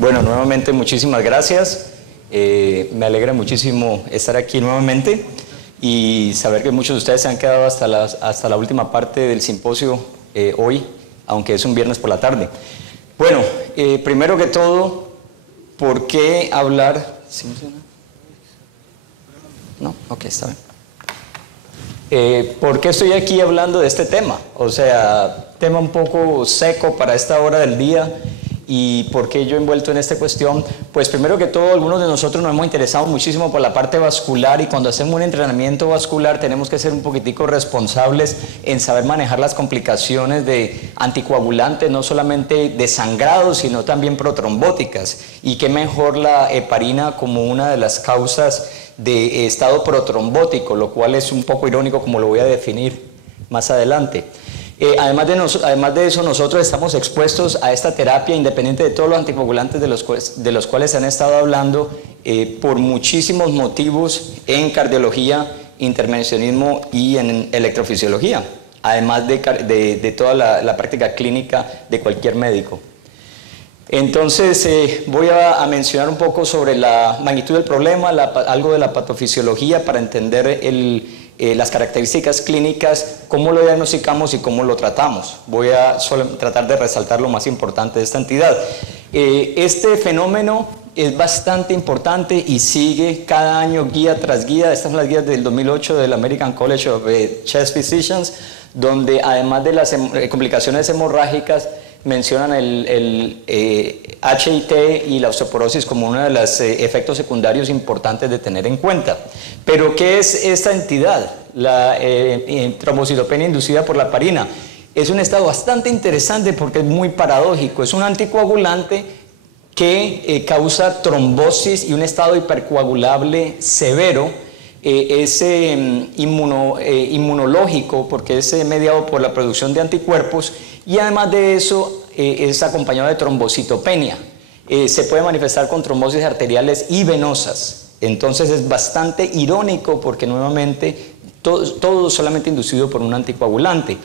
Bueno, nuevamente muchísimas gracias. Me alegra muchísimo estar aquí nuevamente y saber que muchos de ustedes se han quedado hasta la última parte del simposio hoy, aunque es un viernes por la tarde. Bueno, primero que todo, ¿por qué hablar? ¿Sí funciona? No, ok, está bien. ¿Por qué estoy aquí hablando de este tema? O sea, tema un poco seco para esta hora del día. ¿Y por qué yo envuelto en esta cuestión? Pues primero que todo, algunos de nosotros nos hemos interesado muchísimo por la parte vascular, y cuando hacemos un entrenamiento vascular tenemos que ser un poquitico responsables en saber manejar las complicaciones de anticoagulantes, no solamente de sangrado, sino también protrombóticas. Y qué mejor la heparina como una de las causas de estado protrombótico, lo cual es un poco irónico, como lo voy a definir más adelante. Además de eso, nosotros estamos expuestos a esta terapia, independiente de todos los anticoagulantes de los cuales se han estado hablando, por muchísimos motivos en cardiología, intervencionismo y en electrofisiología, además de toda la práctica clínica de cualquier médico. Entonces, voy a mencionar un poco sobre la magnitud del problema, algo de la patofisiología para entender las características clínicas, cómo lo diagnosticamos y cómo lo tratamos. Voy a tratar de resaltar lo más importante de esta entidad. Este fenómeno es bastante importante y sigue cada año guía tras guía. Estas son las guías del 2008 del American College of Chest Physicians, donde además de las complicaciones hemorrágicas, mencionan el HIT y la osteoporosis como uno de los efectos secundarios importantes de tener en cuenta. Pero, ¿qué es esta entidad? La trombocitopenia inducida por la heparina. Es un estado bastante interesante porque es muy paradójico. Es un anticoagulante que causa trombosis y un estado hipercoagulable severo. Es inmunológico porque es mediado por la producción de anticuerpos, y además de eso es acompañado de trombocitopenia. Se puede manifestar con trombosis arteriales y venosas. Entonces es bastante irónico porque nuevamente todo solamente inducido por un anticoagulante.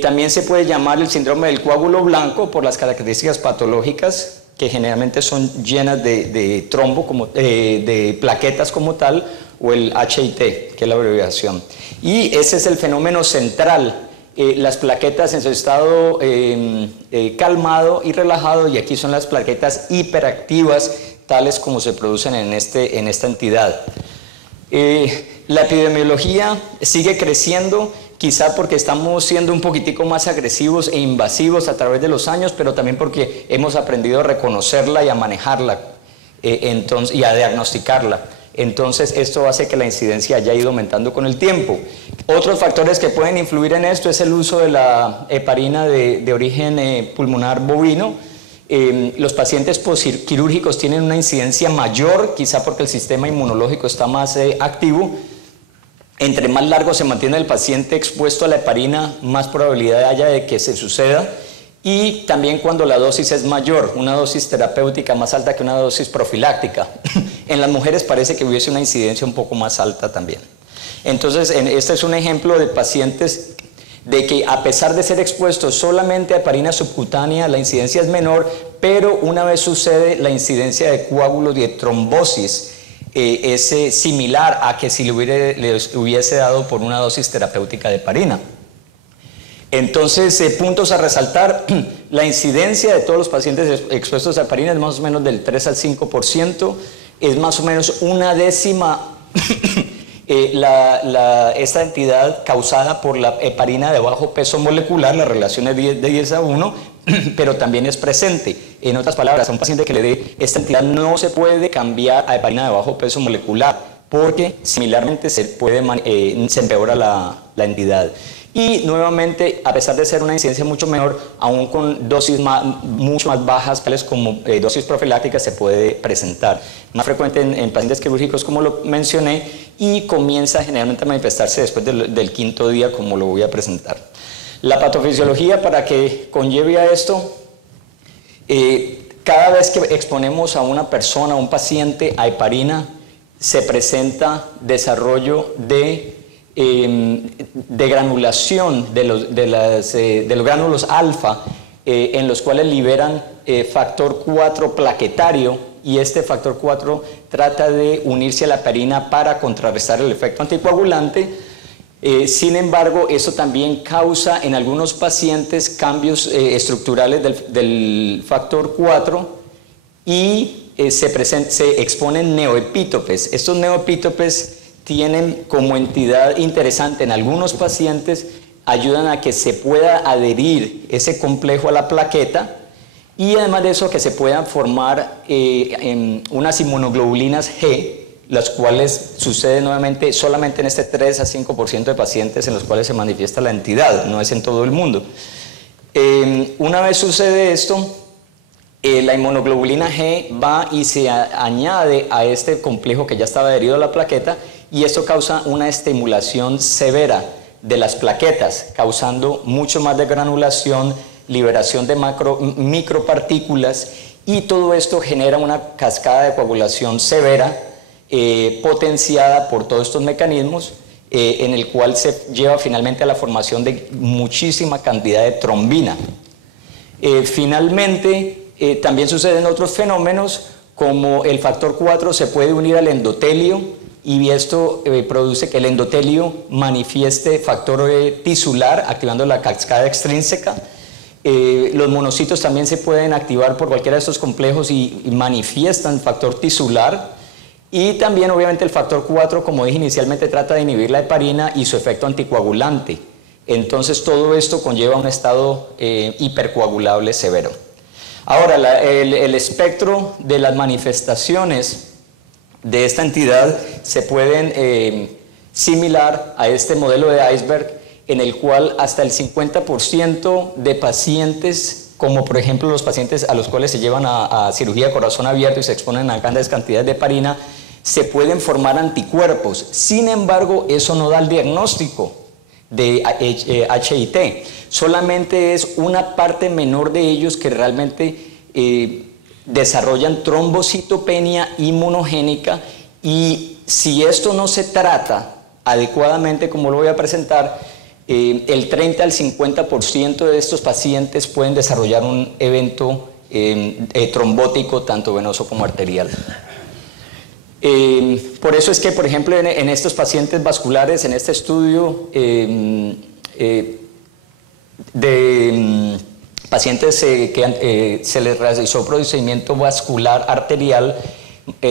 También se puede llamar el síndrome del coágulo blanco por las características patológicas que generalmente son llenas de trombo, de plaquetas como tal, o el HIT, que es la abreviación. Y ese es el fenómeno central, las plaquetas en su estado calmado y relajado, y aquí son las plaquetas hiperactivas, tales como se producen en esta entidad. La epidemiología sigue creciendo, quizá porque estamos siendo un poquitico más agresivos e invasivos a través de los años, pero también porque hemos aprendido a reconocerla y a manejarla y a diagnosticarla. Entonces esto hace que la incidencia haya ido aumentando con el tiempo. Otros factores que pueden influir en esto es el uso de la heparina de origen pulmonar bovino. Los pacientes postquirúrgicos tienen una incidencia mayor, quizá porque el sistema inmunológico está más activo. Entre más largo se mantiene el paciente expuesto a la heparina, más probabilidad haya de que se suceda. Y también cuando la dosis es mayor, una dosis terapéutica más alta que una dosis profiláctica. En las mujeres parece que hubiese una incidencia un poco más alta también. Entonces, este es un ejemplo de pacientes de que, a pesar de ser expuestos solamente a heparina subcutánea, la incidencia es menor, pero una vez sucede, la incidencia de coágulos y de trombosis es similar a que si les hubiese dado por una dosis terapéutica de heparina. Entonces, puntos a resaltar: la incidencia de todos los pacientes expuestos a heparina es más o menos del 3 al 5%, es más o menos una décima esta entidad causada por la heparina de bajo peso molecular. La relación es de 10 a 1, pero también es presente. En otras palabras, a un paciente que le dé esta entidad no se puede cambiar a heparina de bajo peso molecular, porque similarmente se empeora la entidad. Y nuevamente, a pesar de ser una incidencia mucho menor, aún con dosis mucho más bajas, tales como dosis profilácticas, se puede presentar. Más frecuente en pacientes quirúrgicos, como lo mencioné, y comienza generalmente a manifestarse después del quinto día, como lo voy a presentar. La patofisiología, para que conlleve a esto, cada vez que exponemos a una persona, a un paciente, a heparina, se presenta desarrollo de granulación de los gránulos alfa en los cuales liberan factor 4 plaquetario, y este factor 4 trata de unirse a la heparina para contrarrestar el efecto anticoagulante. Sin embargo, eso también causa en algunos pacientes cambios estructurales del factor 4 y se exponen neoepítopes. Estos neoepítopes tienen como entidad interesante en algunos pacientes, ayudan a que se pueda adherir ese complejo a la plaqueta, y además de eso que se puedan formar unas inmunoglobulinas G, las cuales suceden nuevamente solamente en este 3 a 5% de pacientes en los cuales se manifiesta la entidad, no es en todo el mundo. Una vez sucede esto, la inmunoglobulina G va y se añade a este complejo que ya estaba adherido a la plaqueta, y esto causa una estimulación severa de las plaquetas, causando mucho más degranulación, liberación de micropartículas, y todo esto genera una cascada de coagulación severa, potenciada por todos estos mecanismos, en el cual se lleva finalmente a la formación de muchísima cantidad de trombina. Finalmente, también suceden otros fenómenos, como el factor 4 se puede unir al endotelio, y esto produce que el endotelio manifieste factor tisular, activando la cascada extrínseca. Los monocitos también se pueden activar por cualquiera de estos complejos y manifiestan factor tisular. Y también obviamente el factor 4, como dije inicialmente, trata de inhibir la heparina y su efecto anticoagulante. Entonces todo esto conlleva un estado hipercoagulable severo. Ahora, el espectro de las manifestaciones de esta entidad se pueden similar a este modelo de iceberg, en el cual hasta el 50% de pacientes, como por ejemplo los pacientes a los cuales se llevan a cirugía de corazón abierto y se exponen a grandes cantidades de heparina, se pueden formar anticuerpos. Sin embargo, eso no da el diagnóstico de HIT. Solamente es una parte menor de ellos que realmente desarrollan trombocitopenia inmunogénica, y si esto no se trata adecuadamente, como lo voy a presentar, el 30 al 50% de estos pacientes pueden desarrollar un evento trombótico, tanto venoso como arterial. Por eso es que, por ejemplo, en estos pacientes vasculares, en este estudio pacientes que se les realizó procedimiento vascular arterial,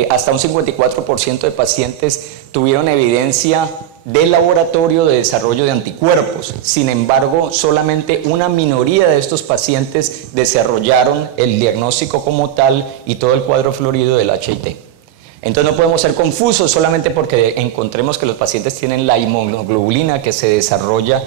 hasta un 54% de pacientes tuvieron evidencia de laboratorio de desarrollo de anticuerpos. Sin embargo, solamente una minoría de estos pacientes desarrollaron el diagnóstico como tal y todo el cuadro florido del HIT. Entonces no podemos ser confusos solamente porque encontremos que los pacientes tienen la inmunoglobulina que se desarrolla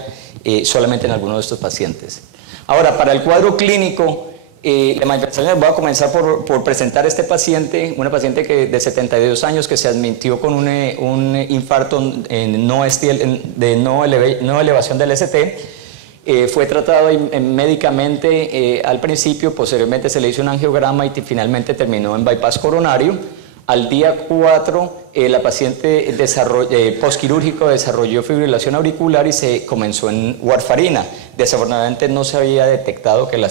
solamente en algunos de estos pacientes. Ahora, para el cuadro clínico, la manifestación, voy a comenzar por presentar este paciente, una paciente de 72 años que se admitió con un infarto de no elevación del ST. Fue tratado médicamente al principio, posteriormente se le hizo un angiograma y finalmente terminó en bypass coronario. Al día 4, la paciente postquirúrgico desarrolló fibrilación auricular y se comenzó en warfarina. Desafortunadamente no se había detectado que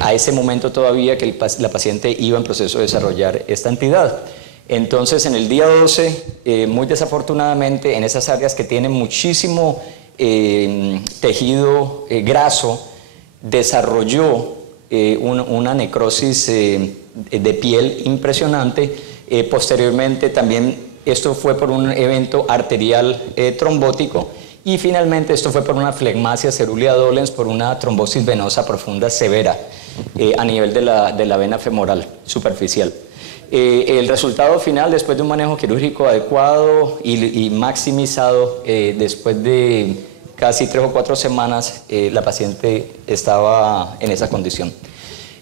a ese momento todavía que la paciente iba en proceso de desarrollar esta entidad. Entonces, en el día 12, muy desafortunadamente, en esas áreas que tienen muchísimo tejido graso, desarrolló una necrosis de piel impresionante. Posteriormente también esto fue por un evento arterial trombótico, y finalmente esto fue por una flegmasia cerulea dolens, por una trombosis venosa profunda severa a nivel de la vena femoral superficial. El resultado final, después de un manejo quirúrgico adecuado y maximizado, después de casi 3 o 4 semanas, la paciente estaba en esa condición.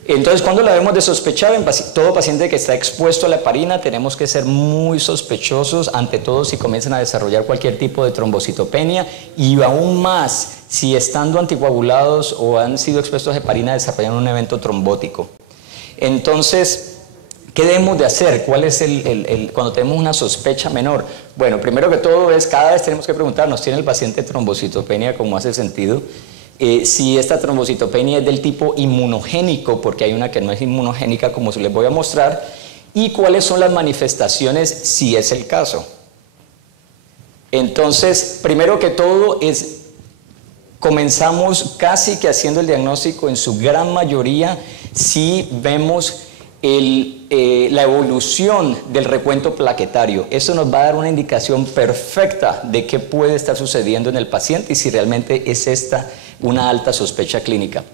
Entonces, ¿cuándo la debemos de sospechar? En todo paciente que está expuesto a la heparina tenemos que ser muy sospechosos, ante todo si comienzan a desarrollar cualquier tipo de trombocitopenia, y aún más si estando anticoagulados o han sido expuestos a heparina desarrollan un evento trombótico. Entonces, ¿qué debemos de hacer? ¿Cuál es cuando tenemos una sospecha menor? Bueno, primero que todo cada vez tenemos que preguntarnos, ¿tiene el paciente trombocitopenia como hace sentido? si esta trombocitopenia es del tipo inmunogénico, porque hay una que no es inmunogénica, como les voy a mostrar, y cuáles son las manifestaciones si es el caso. Entonces, primero que todo, comenzamos casi que haciendo el diagnóstico en su gran mayoría si vemos la evolución del recuento plaquetario. Eso nos va a dar una indicación perfecta de qué puede estar sucediendo en el paciente y si realmente es esta una alta sospecha clínica.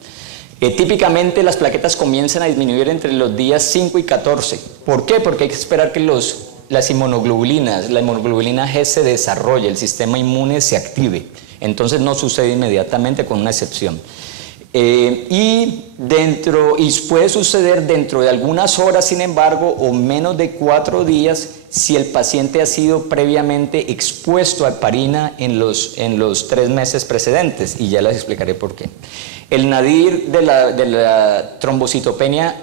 Típicamente las plaquetas comienzan a disminuir entre los días 5 y 14. ¿Por qué? Porque hay que esperar que las inmunoglobulinas, la inmunoglobulina G se desarrolle, el sistema inmune se active. Entonces no sucede inmediatamente, con una excepción. Y puede suceder dentro de algunas horas, sin embargo, o menos de 4 días, si el paciente ha sido previamente expuesto a heparina en los 3 meses precedentes, y ya les explicaré por qué. El nadir de la trombocitopenia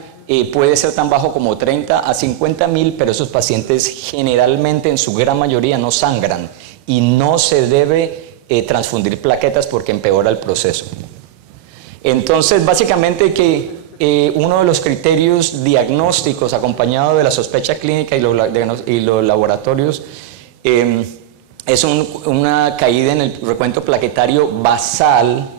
puede ser tan bajo como 30 a 50 mil, pero esos pacientes generalmente, en su gran mayoría, no sangran y no se debe transfundir plaquetas porque empeora el proceso. Entonces, básicamente uno de los criterios diagnósticos acompañado de la sospecha clínica y los laboratorios es una caída en el recuento plaquetario basal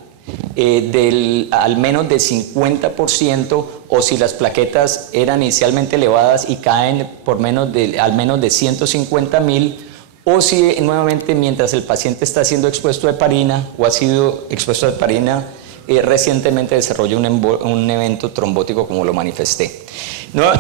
al menos del 50%, o si las plaquetas eran inicialmente elevadas y caen al menos de 150 mil, o si nuevamente mientras el paciente está siendo expuesto a heparina o ha sido expuesto a heparina recientemente desarrolla un evento trombótico, como lo manifesté.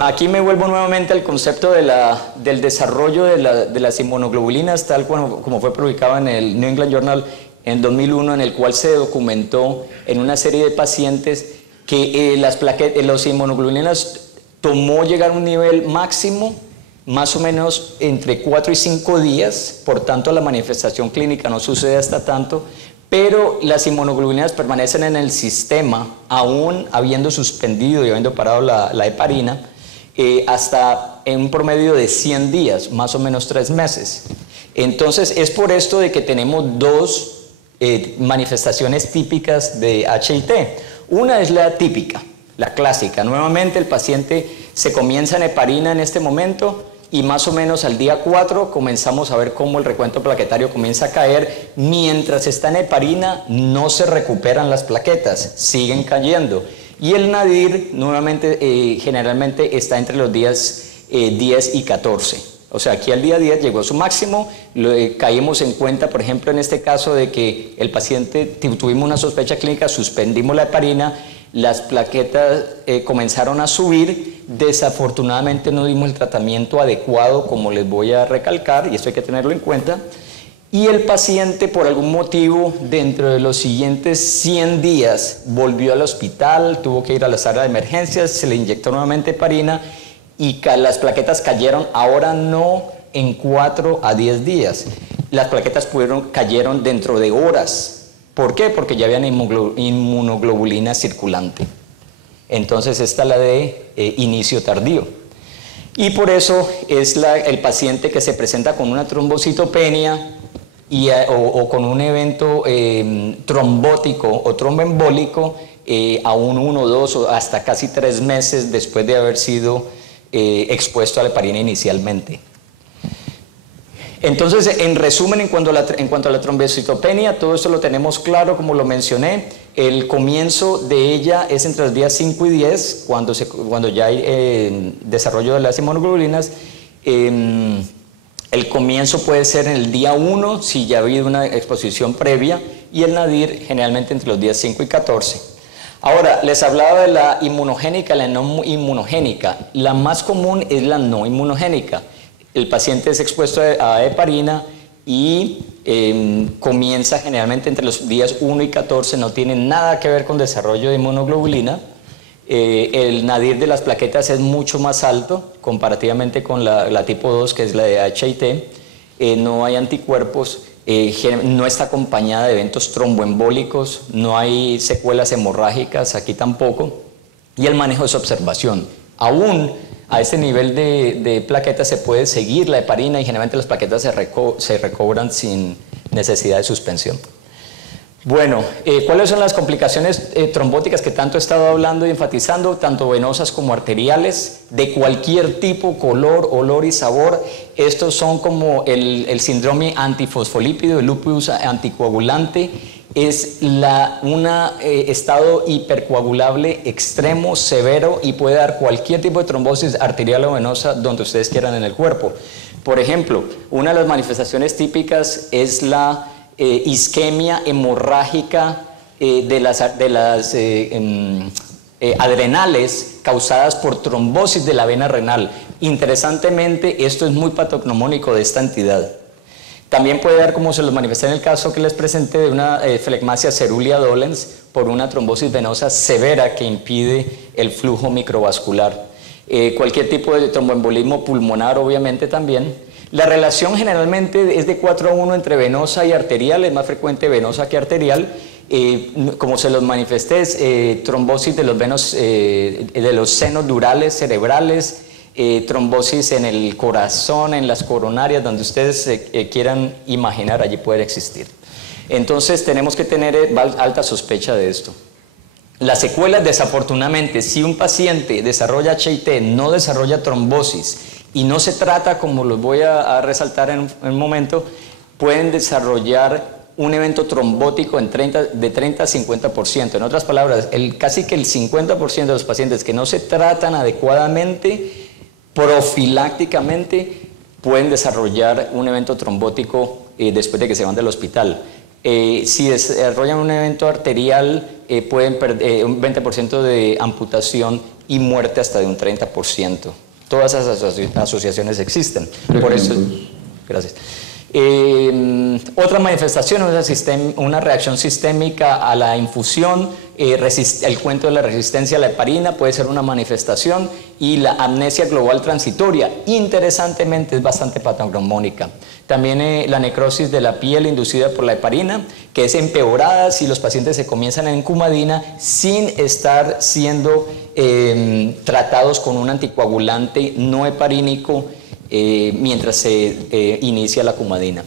Aquí me vuelvo nuevamente al concepto del desarrollo de las inmunoglobulinas, tal como fue publicado en el New England Journal en 2001, en el cual se documentó en una serie de pacientes que las inmunoglobulinas tomó llegar a un nivel máximo más o menos entre 4 y 5 días, por tanto la manifestación clínica no sucede hasta tanto, pero las inmunoglobulinas permanecen en el sistema, aún habiendo suspendido y habiendo parado la heparina, hasta en un promedio de 100 días, más o menos 3 meses. Entonces, es por esto de que tenemos 2 manifestaciones típicas de HIT. Una es la típica, la clásica. Nuevamente, el paciente se comienza en heparina en este momento, y más o menos al día 4 comenzamos a ver cómo el recuento plaquetario comienza a caer. Mientras está en heparina no se recuperan las plaquetas, siguen cayendo. Y el nadir nuevamente generalmente está entre los días 10 y 14. O sea, aquí al día 10 llegó a su máximo, caímos en cuenta, por ejemplo, en este caso de que el paciente tuvimos una sospecha clínica, suspendimos la heparina, las plaquetas comenzaron a subir, desafortunadamente no dimos el tratamiento adecuado, como les voy a recalcar, y esto hay que tenerlo en cuenta, y el paciente por algún motivo dentro de los siguientes 100 días volvió al hospital, tuvo que ir a la sala de emergencias, se le inyectó nuevamente heparina y las plaquetas cayeron, ahora no en 4 a 10 días, las plaquetas cayeron dentro de horas. ¿Por qué? Porque ya había inmunoglobulina circulante. Entonces esta es la de inicio tardío. Y por eso es el paciente que se presenta con una trombocitopenia o con un evento trombótico o tromboembólico aún 1, 2 o hasta casi 3 meses después de haber sido expuesto a la heparina inicialmente. Entonces, en resumen, en cuanto a la trombocitopenia, todo esto lo tenemos claro, como lo mencioné. El comienzo de ella es entre los días 5 y 10, cuando ya hay desarrollo de las inmunoglobulinas. El comienzo puede ser en el día 1, si ya ha habido una exposición previa, y el nadir generalmente entre los días 5 y 14. Ahora, les hablaba de la inmunogénica y la no inmunogénica. La más común es la no inmunogénica. El paciente es expuesto a heparina y comienza generalmente entre los días 1 y 14, no tiene nada que ver con desarrollo de inmunoglobulina. El nadir de las plaquetas es mucho más alto comparativamente con la tipo 2, que es la de HIT. No hay anticuerpos, no está acompañada de eventos tromboembólicos, no hay secuelas hemorrágicas aquí tampoco, y el manejo es observación. Aún a este nivel de plaquetas se puede seguir la heparina y generalmente las plaquetas se recobran sin necesidad de suspensión. Bueno, ¿cuáles son las complicaciones trombóticas que tanto he estado hablando y enfatizando, tanto venosas como arteriales, de cualquier tipo, color, olor y sabor? Estos son como el síndrome antifosfolípido, el lupus anticoagulante, es un estado hipercoagulable extremo, severo, y puede dar cualquier tipo de trombosis arterial o venosa donde ustedes quieran en el cuerpo. Por ejemplo, una de las manifestaciones típicas es la isquemia hemorrágica de las adrenales causadas por trombosis de la vena renal. Interesantemente, esto es muy patognomónico de esta entidad. También puede dar, como se los manifesté en el caso que les presenté, de una flegmasia cerulea dolens por una trombosis venosa severa que impide el flujo microvascular. Cualquier tipo de tromboembolismo pulmonar, obviamente, también. La relación generalmente es de 4:1 entre venosa y arterial, es más frecuente venosa que arterial. Como se los manifesté, es trombosis de los senos durales cerebrales, trombosis en el corazón, en las coronarias, donde ustedes quieran imaginar, allí puede existir. Entonces tenemos que tener alta sospecha de esto. Las secuelas, desafortunadamente, si un paciente desarrolla HIT, no desarrolla trombosis y no se trata, como los voy a resaltar en un momento, pueden desarrollar un evento trombótico de 30 a 50%. En otras palabras, casi que el 50% de los pacientes que no se tratan adecuadamente, profilácticamente, pueden desarrollar un evento trombótico después de que se van del hospital. Si desarrollan un evento arterial, pueden perder un 20% de amputación y muerte hasta de un 30%. Todas esas asociaciones existen. Por eso, gracias. Otra manifestación es una reacción sistémica a la infusión. El cuento de la resistencia a la heparina puede ser una manifestación, y la amnesia global transitoria, interesantemente, es bastante patognomónica. También la necrosis de la piel inducida por la heparina, que es empeorada si los pacientes se comienzan en cumadina sin estar siendo tratados con un anticoagulante no heparínico mientras se inicia la cumadina.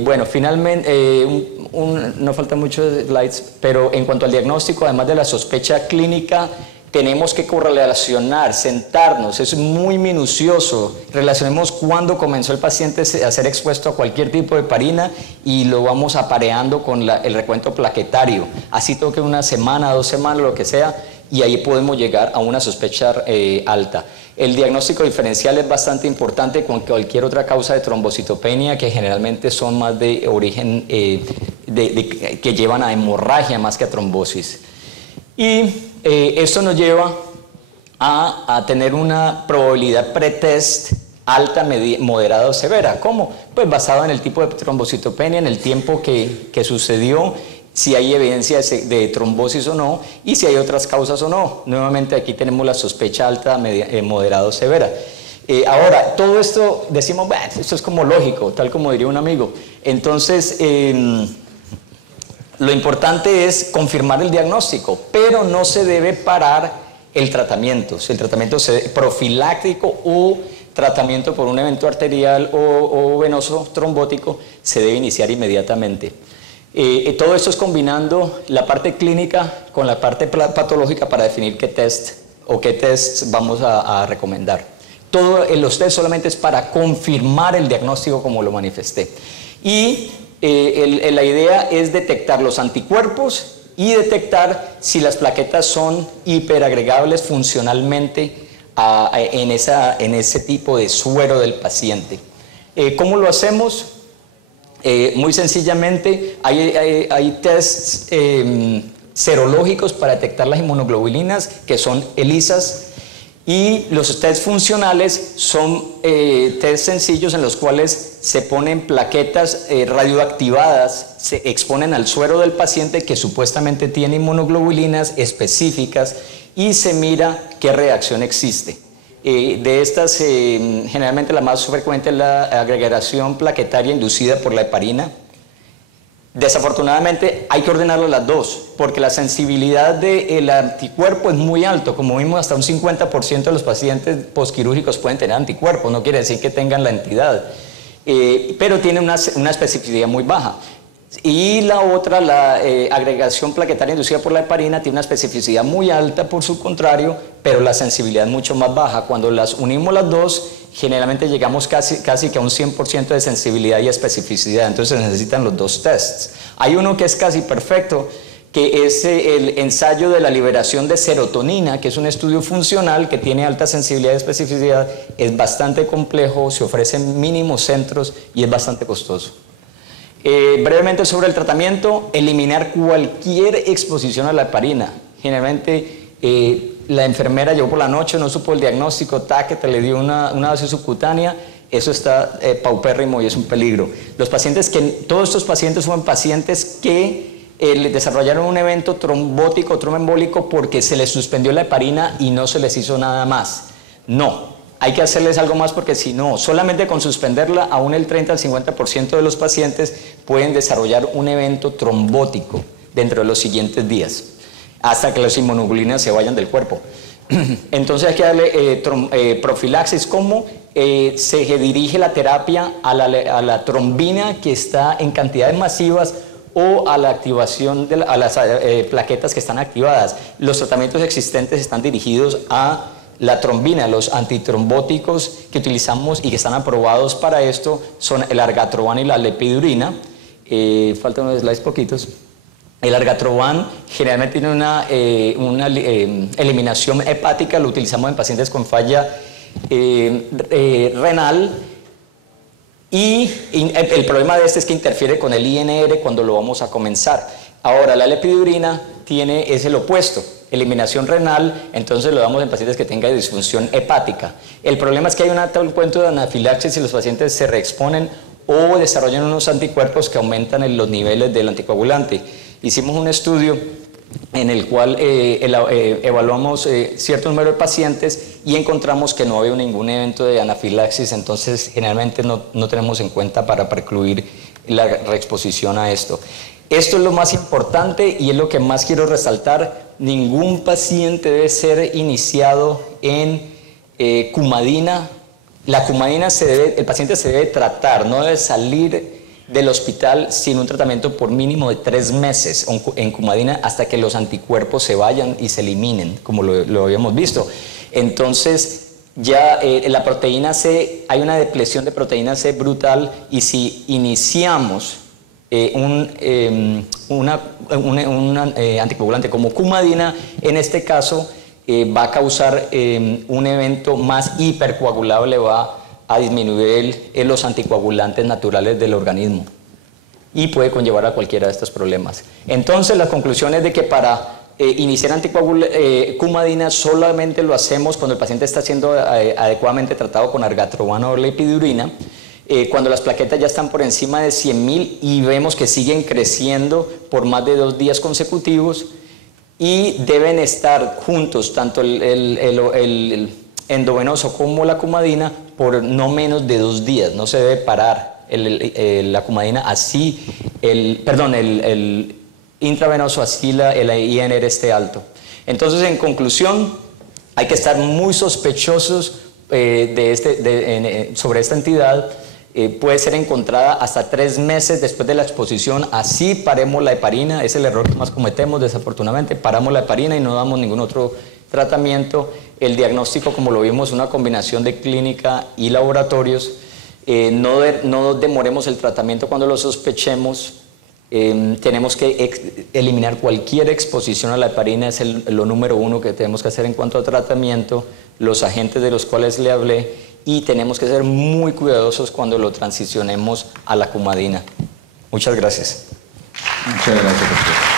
Bueno, finalmente, no faltan muchos slides, pero en cuanto al diagnóstico, además de la sospecha clínica, tenemos que correlacionar, sentarnos, es muy minucioso. Relacionemos cuándo comenzó el paciente a ser expuesto a cualquier tipo de heparina y lo vamos apareando con el recuento plaquetario. Así toque una semana, 2 semanas, lo que sea, y ahí podemos llegar a una sospecha alta. El diagnóstico diferencial es bastante importante con cualquier otra causa de trombocitopenia, que generalmente son más de origen que llevan a hemorragia más que a trombosis. Y esto nos lleva a tener una probabilidad pretest alta, moderada o severa. ¿Cómo? Pues basado en el tipo de trombocitopenia, en el tiempo que sucedió, si hay evidencia de trombosis o no, y si hay otras causas o no. Nuevamente aquí tenemos la sospecha alta, moderada o severa. Ahora, todo esto decimos, bueno, esto es como lógico, tal como diría un amigo. Entonces, lo importante es confirmar el diagnóstico, pero no se debe parar el tratamiento. Si el tratamiento profiláctico o tratamiento por un evento arterial o venoso trombótico, se debe iniciar inmediatamente. Todo esto es combinando la parte clínica con la parte patológica para definir qué test o qué tests vamos a recomendar. Los test solamente es para confirmar el diagnóstico, como lo manifesté. Y la idea es detectar los anticuerpos y detectar si las plaquetas son hiperagregables funcionalmente en ese tipo de suero del paciente. ¿Cómo lo hacemos? Muy sencillamente, hay tests serológicos para detectar las inmunoglobulinas, que son ELISAs, y los tests funcionales son tests sencillos en los cuales se ponen plaquetas radioactivadas, se exponen al suero del paciente que supuestamente tiene inmunoglobulinas específicas y se mira qué reacción existe. De estas, generalmente la más frecuente es la agregación plaquetaria inducida por la heparina. Desafortunadamente hay que ordenarlo las dos, porque la sensibilidad del anticuerpo es muy alto. Como vimos, hasta un 50% de los pacientes posquirúrgicos pueden tener anticuerpos, no quiere decir que tengan la entidad, pero tiene una especificidad muy baja. Y la otra, la agregación plaquetaria inducida por la heparina, tiene una especificidad muy alta por su contrario, pero la sensibilidad es mucho más baja. Cuando las unimos las dos, generalmente llegamos casi que a un 100% de sensibilidad y especificidad, entonces se necesitan los dos tests. Hay uno que es casi perfecto, que es el ensayo de la liberación de serotonina, que es un estudio funcional que tiene alta sensibilidad y especificidad, es bastante complejo, se ofrecen mínimos centros y es bastante costoso. Brevemente sobre el tratamiento, eliminar cualquier exposición a la heparina. Generalmente la enfermera llegó por la noche, no supo el diagnóstico, tac, le dio una dosis subcutánea, eso está paupérrimo y es un peligro. Todos estos pacientes fueron pacientes que le desarrollaron un evento trombótico, tromboembólico, porque se les suspendió la heparina y no se les hizo nada más. No. Hay que hacerles algo más porque si no, solamente con suspenderla, aún el 30 al 50% de los pacientes pueden desarrollar un evento trombótico dentro de los siguientes días, hasta que las inmunoglobulinas se vayan del cuerpo. Entonces hay que darle profilaxis. ¿Cómo? Se dirige la terapia a la trombina que está en cantidades masivas o a la activación a las plaquetas que están activadas. Los tratamientos existentes están dirigidos a la trombina. Los antitrombóticos que utilizamos y que están aprobados para esto son el argatroban y la lepidurina. Faltan unos slides poquitos. El argatroban generalmente tiene una eliminación hepática, lo utilizamos en pacientes con falla renal. Y el problema de este es que interfiere con el INR cuando lo vamos a comenzar. Ahora, la lepidurina es el opuesto, eliminación renal, entonces lo damos en pacientes que tengan disfunción hepática. El problema es que hay un alto cuento de anafilaxis y los pacientes se reexponen o desarrollan unos anticuerpos que aumentan los niveles del anticoagulante. Hicimos un estudio en el cual evaluamos cierto número de pacientes y encontramos que no había ningún evento de anafilaxis, entonces generalmente no tenemos en cuenta para precluir la reexposición a esto. Esto es lo más importante y es lo que más quiero resaltar: ningún paciente debe ser iniciado en cumadina. La cumadina el paciente se debe tratar, no debe salir del hospital sin un tratamiento por mínimo de 3 meses en cumadina hasta que los anticuerpos se vayan y se eliminen, como lo habíamos visto. Entonces ya la proteína C, hay una depresión de proteína C brutal, y si iniciamos un anticoagulante como cumadina, en este caso va a causar un evento más hipercoagulable, va a disminuir los anticoagulantes naturales del organismo y puede conllevar a cualquiera de estos problemas. Entonces la conclusión es de que para iniciar cumadina solamente lo hacemos cuando el paciente está siendo adecuadamente tratado con argatroban o lepidurina, cuando las plaquetas ya están por encima de 100.000 y vemos que siguen creciendo por más de 2 días consecutivos, y deben estar juntos tanto el endovenoso como la cumadina por no menos de 2 días. No se debe parar la cumadina así, el intravenoso así el INR esté alto. Entonces, en conclusión, hay que estar muy sospechosos sobre esta entidad. Puede ser encontrada hasta 3 meses después de la exposición, así paremos la heparina. Es el error que más cometemos, desafortunadamente, paramos la heparina y no damos ningún otro tratamiento. El diagnóstico, como lo vimos, una combinación de clínica y laboratorios. No demoremos el tratamiento cuando lo sospechemos. Tenemos que eliminar cualquier exposición a la heparina, es lo número 1 que tenemos que hacer en cuanto a tratamiento, los agentes de los cuales le hablé, y tenemos que ser muy cuidadosos cuando lo transicionemos a la cumadina. Muchas gracias. Muchas gracias, doctor.